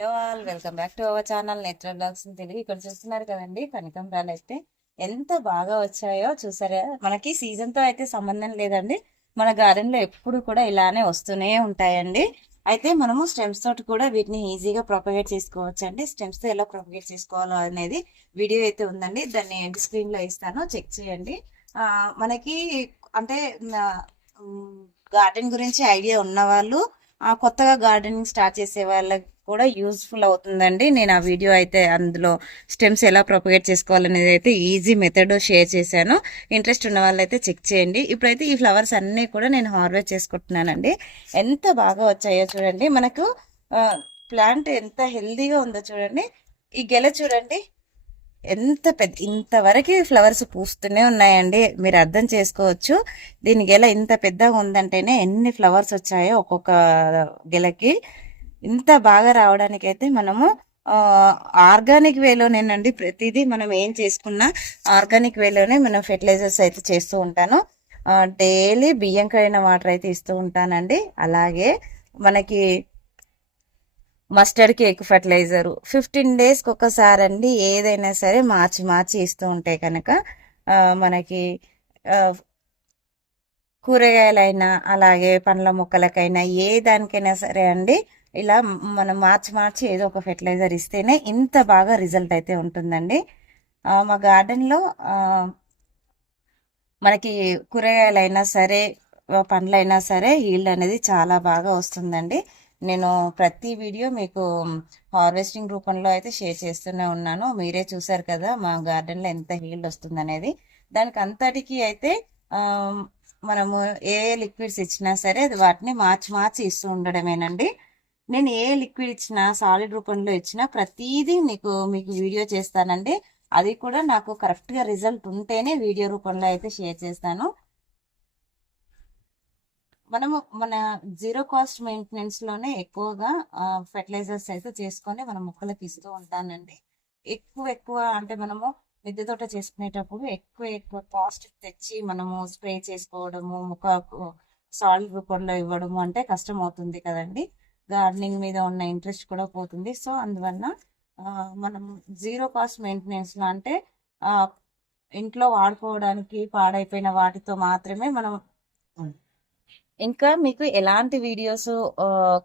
Hello all welcome back to our channel నేత్ర blogs in Telugu. ఇక్కడ చూస్తున్నారు కదండి, కనకాంబరాలు అయితే ఎంత బాగా వచ్చాయో చూసారా. మనకి సీజన్ తో అయితే సంబంధం లేదండి, మన గార్డెన్ లో ఎప్పుడు కూడా ఇలానే వస్తూనే ఉంటాయండి. అయితే మనము స్టెమ్స్ తోటి కూడా వీటిని ఈజీగా ప్రొపగేట్ చేసుకోవచ్చు అండి. స్టెమ్స్ తో ఎలా ప్రొపగేట్ చేసుకోవాలో అనేది వీడియో అయితే ఉందండి, దాన్ని ఎండ్ స్క్రీన్ లో ఇస్తాను, చెక్ చేయండి. మనకి అంటే గార్డెన్ గురించి ఐడియా ఉన్న వాళ్ళు, కొత్తగా గార్డెనింగ్ స్టార్ట్ చేసే వాళ్ళకి కూడా యూస్ఫుల్ అవుతుందండి. నేను ఆ వీడియో అయితే అందులో స్టెమ్స్ ఎలా ప్రొపగేట్ చేసుకోవాలనేది అయితే ఈజీ మెథడ్ షేర్ చేశాను. ఇంట్రెస్ట్ ఉన్న వాళ్ళైతే చెక్ చేయండి. ఇప్పుడైతే ఈ ఫ్లవర్స్ అన్నీ కూడా నేను హార్వెస్ట్ చేసుకుంటున్నానండి. ఎంత బాగా వచ్చాయో చూడండి. మనకు ప్లాంట్ ఎంత హెల్దీగా ఉందో చూడండి. ఈ గెల చూడండి ఎంత పెద్ద, ఇంతవరకు ఫ్లవర్స్ పూస్తూనే ఉన్నాయండి. మీరు అర్థం చేసుకోవచ్చు దీని గెల ఇంత పెద్దగా ఉందంటేనే ఎన్ని ఫ్లవర్స్ వచ్చాయో ఒక్కొక్క గెలకి. ఇంత బాగా రావడానికి అయితే మనము ఆర్గానిక్ వేలోనేనండి. ప్రతిదీ మనం ఏం చేసుకున్నా ఆర్గానిక్ వేలోనే మనం ఫెర్టిలైజర్స్ అయితే చేస్తూ ఉంటాను. డైలీ బియ్యం కడిగిన వాటర్ అయితే ఇస్తూ ఉంటానండి. అలాగే మనకి మస్టర్డ్ కేక్ ఫర్టిలైజరు 15 డేస్కి ఒకసారి అండి. ఏదైనా సరే మార్చి మార్చి ఇస్తూ ఉంటే కనుక మనకి కూరగాయలైనా అలాగే పండ్ల మొక్కలకైనా ఏ దానికైనా సరే అండి, ఇలా మనం మార్చి మార్చి ఏదో ఒక ఫెర్టిలైజర్ ఇస్తేనే ఇంత బాగా రిజల్ట్ అయితే ఉంటుందండి. మా గార్డెన్లో మనకి కూరగాయలైనా సరే పండ్లైనా సరే ఈల్డ్ అనేది చాలా బాగా వస్తుందండి. నేను ప్రతి వీడియో మీకు హార్వెస్టింగ్ రూపంలో అయితే షేర్ చేస్తూనే ఉన్నాను. మీరే చూసారు కదా మా గార్డెన్లో ఎంత హీల్డ్ వస్తుంది అనేది. దానికి అంతటికి అయితే మనము ఏ లిక్విడ్స్ ఇచ్చినా సరే వాటిని మార్చి మార్చి ఇస్తూ ఉండడమేనండి. నేను ఏ లిక్విడ్ ఇచ్చినా సాలిడ్ రూపంలో ఇచ్చినా ప్రతిదీ మీకు వీడియో చేస్తానండి. అది కూడా నాకు కరెక్ట్గా రిజల్ట్ ఉంటేనే వీడియో రూపంలో అయితే షేర్ చేస్తాను. మనము మన జీరో కాస్ట్ మెయింటెనెన్స్లోనే ఎక్కువగా ఫెర్టిలైజర్స్ అయితే చేసుకొని మన మొక్కలకు ఇస్తూ ఉంటానండి. ఎక్కువ అంటే మనము మిద్దె తోట చేసుకునేటప్పుడు ఎక్కువ కాస్ట్ తెచ్చి మనము స్ప్రే చేసుకోవడము, మొక్కకు సాలిడ్ రూపంలో ఇవ్వడము అంటే కష్టం అవుతుంది కదండి. గార్డెనింగ్ మీద ఉన్న ఇంట్రెస్ట్ కూడా పోతుంది. సో అందువల్ల మనం జీరో కాస్ట్ మెయింటెనెన్స్లో అంటే ఇంట్లో వాడుకోవడానికి పాడైపోయిన వాటితో మాత్రమే మనం. ఇంకా మీకు ఎలాంటి వీడియోస్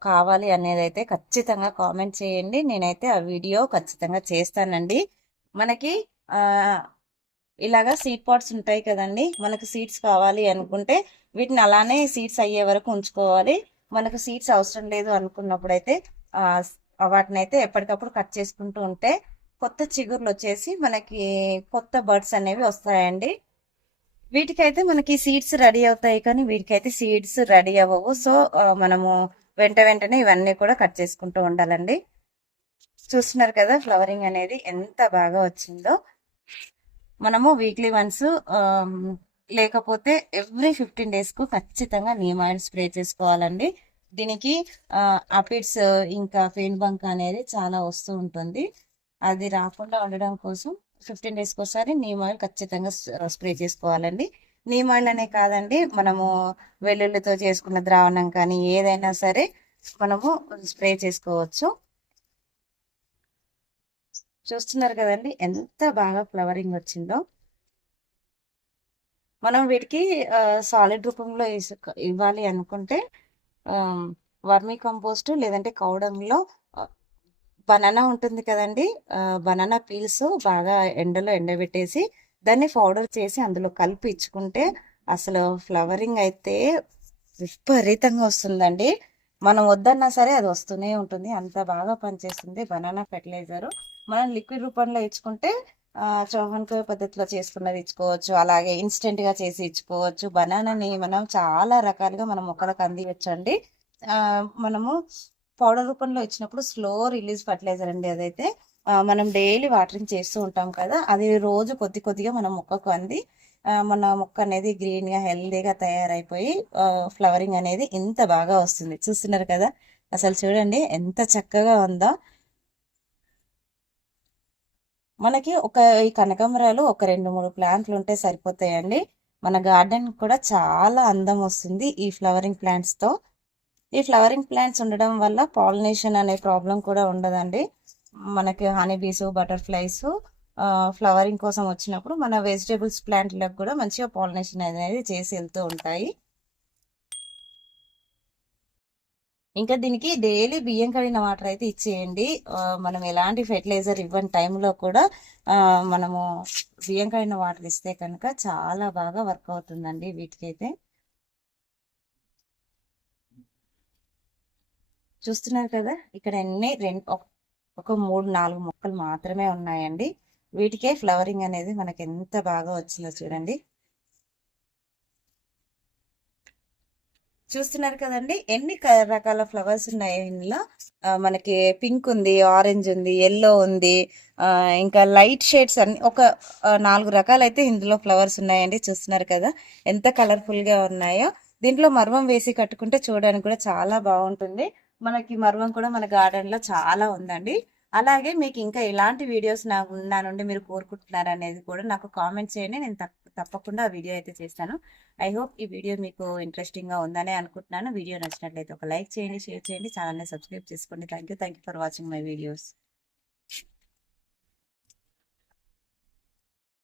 కావాలి అనేది అయితే ఖచ్చితంగా కామెంట్ చేయండి. నేనైతే ఆ వీడియో ఖచ్చితంగా చేస్తానండి. మనకి ఇలాగా సీడ్ పాట్స్ ఉంటాయి కదండి, మనకు సీడ్స్ కావాలి అనుకుంటే వీటిని అలానే సీడ్స్ అయ్యే వరకు ఉంచుకోవాలి. మనకు సీడ్స్ అవసరం లేదు అనుకున్నప్పుడు అయితే వాటిని అయితే ఎప్పటికప్పుడు కట్ చేసుకుంటూ ఉంటే కొత్త చిగుర్లు వచ్చేసి మనకి కొత్త బర్డ్స్ అనేవి వస్తాయండి. వీటికైతే మనకి సీడ్స్ రెడీ అవుతాయి, కానీ వీటికైతే సీడ్స్ రెడీ అవ్వవు. సో మనము వెంటనే ఇవన్నీ కూడా కట్ చేసుకుంటూ ఉండాలండి. చూస్తున్నారు కదా ఫ్లవరింగ్ అనేది ఎంత బాగా వచ్చిందో. మనము వీక్లీ వన్స్ లేకపోతే ఎవ్రీ 15 డేస్కు ఖచ్చితంగా నీమ్ ఆయిల్ స్ప్రే చేసుకోవాలండి. దీనికి అపిడ్స్ ఇంకా పెయిన్ బంక్ అనేది చాలా వస్తూ ఉంటుంది. అది రాకుండా ఉండడం కోసం 15 డేస్కి ఒకసారి నీమ్ ఆయిల్ ఖచ్చితంగా స్ప్రే చేసుకోవాలండి. నీమ్ ఆయిల్ అనే కాదండి, మనము వెల్లుల్లితో చేసుకున్న ద్రావణం కానీ ఏదైనా సరే మనము స్ప్రే చేసుకోవచ్చు. చూస్తున్నారు కదండి ఎంత బాగా ఫ్లవరింగ్ వచ్చిందో. మనం వీటికి సాలిడ్ రూపంలో ఇవ్వాలి అనుకుంటే వర్మీ కంపోస్ట్ లేదంటే కౌడంలో బనానా ఉంటుంది కదండి, బనానా పీల్స్ బాగా ఎండలో ఎండబెట్టేసి దాన్ని పౌడర్ చేసి అందులో కలిపి ఇచ్చుకుంటే అసలు ఫ్లవరింగ్ అయితే విపరీతంగా వస్తుందండి. మనం వద్దన్నా సరే అది వస్తూనే ఉంటుంది, అంత బాగా పనిచేస్తుంది బనానా ఫెర్టిలైజరు. మనం లిక్విడ్ రూపంలో ఇచ్చుకుంటే చౌహన్కో పద్ధతిలో చేసుకున్నది ఇచ్చుకోవచ్చు, అలాగే ఇన్స్టెంట్గా చేసి ఇచ్చుకోవచ్చు. బనానాని మనం చాలా రకాలుగా మనం మొక్కలకు అందించండి. మనము పౌడర్ రూపంలో ఇచ్చినప్పుడు స్లో రిలీజ్ ఫర్టిలైజర్ అండి అదైతే. మనం డైలీ వాటరింగ్ చేస్తూ ఉంటాం కదా, అది రోజు కొద్దిగా మన మొక్కకు అంది మన మొక్క అనేది గ్రీన్గా హెల్దీగా తయారైపోయి ఫ్లవరింగ్ అనేది ఇంత బాగా వస్తుంది. చూస్తున్నారు కదా, అసలు చూడండి ఎంత చక్కగా ఉందో. మనకి ఈ కనకాంబరాలు ఒక 2-3 ప్లాంట్లు ఉంటే సరిపోతాయండి. మన గార్డెన్ కూడా చాలా అందం వస్తుంది ఈ ఫ్లవరింగ్ ప్లాంట్స్తో. ఈ ఫ్లవరింగ్ ప్లాంట్స్ ఉండడం వల్ల పాలినేషన్ అనే ప్రాబ్లం కూడా ఉండదండి. మనకి హనీ బీస్, బటర్ఫ్లైస్ ఫ్లవరింగ్ కోసం వచ్చినప్పుడు మన వెజిటేబుల్స్ ప్లాంట్లకు కూడా మంచిగా పాలినేషన్ అనేది చేసి వెళ్తూ ఉంటాయి. ఇంకా దీనికి డైలీ బియ్యం కడిగిన వాటర్ అయితే ఇచ్చేయండి. మనం ఎలాంటి ఫెర్టిలైజర్ ఇవ్వని టైంలో కూడా మనము బియ్యం కడిగిన వాటర్ ఇస్తే కనుక చాలా బాగా వర్క్ అవుతుందండి వీటికైతే. చూస్తున్నారు కదా, ఇక్కడ ఎన్ని ఒక 3-4 మొక్కలు మాత్రమే ఉన్నాయండి. వీటికే ఫ్లవరింగ్ అనేది మనకి ఎంత బాగా వచ్చిందో చూడండి. చూస్తున్నారు కదండి ఎన్ని రకాల ఫ్లవర్స్ ఉన్నాయి ఇందులో. మనకి పింక్ ఉంది, ఆరెంజ్ ఉంది, ఎల్లో ఉంది, ఇంకా లైట్ షేడ్స్ అన్ని ఒక 4 రకాలు అయితే ఇందులో ఫ్లవర్స్ ఉన్నాయండి. చూస్తున్నారు కదా ఎంత కలర్ఫుల్ గా ఉన్నాయో. దీంట్లో మర్వం వేసి కట్టుకుంటే చూడడానికి కూడా చాలా బాగుంటుంది. మనకి మర్వం కూడా మన గార్డెన్ లో చాలా ఉందండి. అలాగే మీకు ఇంకా ఎలాంటి వీడియోస్ నా నుండి మీరు కోరుకుంటున్నారు అనేది కూడా నాకు కామెంట్ చేయండి. నేను తప్పకుండా ఆ వీడియో అయితే చేస్తాను. ఐ హోప్ ఈ వీడియో మీకు ఇంట్రెస్టింగ్ గా ఉందని అనుకుంటున్నాను. వీడియో నచ్చినట్లయితే ఒక లైక్ చేయండి, షేర్ చేయండి, ఛానల్ని సబ్స్క్రైబ్ చేసుకోండి. Thank you for watching my videos.